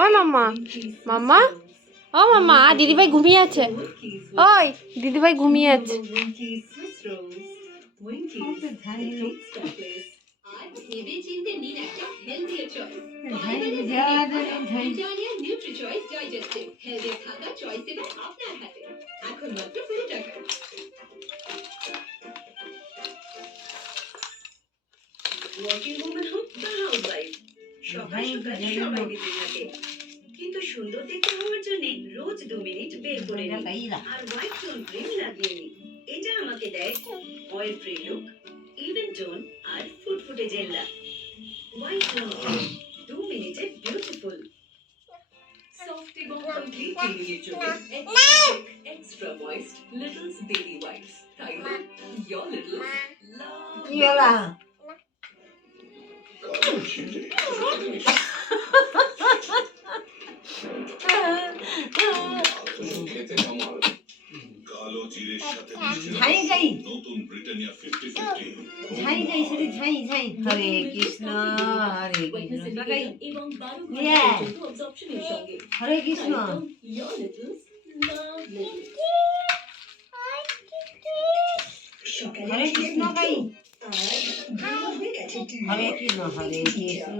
ওই মাম্মা, মাম্মা, ও মাম্মা, দিদিভাই ঘুমিয়ে আছে। ওই দিদিভাই ঘুমিয়ে আছে। কিন্তু সুন্দর দেখতে হওয়ার জন্য রোজ 2 মিনিট বের করে নিই আর হোয়াইট টোন ক্রিম লাগিয়ে নিই। এটা আমাকে দেয় oil free look, even tone আর ফুটফুটে জেল্লা। হোয়াইট টোন ক্রিম 2 মিনিটে বিউটিফুল। সফট এবং কমপ্লিট ক্লিনের জন্য extra moist Littles baby wipes. তাই না? Your little love. কালো জিরের সাথে ঝাই যাই নতুন ব্রিটানিয়া 50-50 ঝাই যাই সেটা ঝাই ঝাই হরে কৃষ্ণ হরে কৃষ্ণ সকাই হরে কৃষ্ণ হরে কৃষ্ণ কাই হরে কৃষ্ণ হরে কৃষ্ণ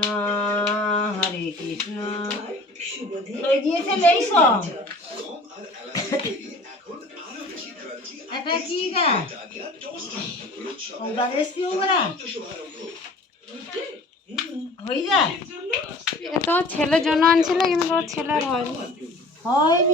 হরে কৃষ্ণ হয়ে গিয়েছে লেইস এটা কি গা ওগা রেসিপি ওগা হয়ে যায়। এটা তোমার ছেলের জন্য আনছিলে, কিন্তু তোমার ছেলের হয়নি। হয়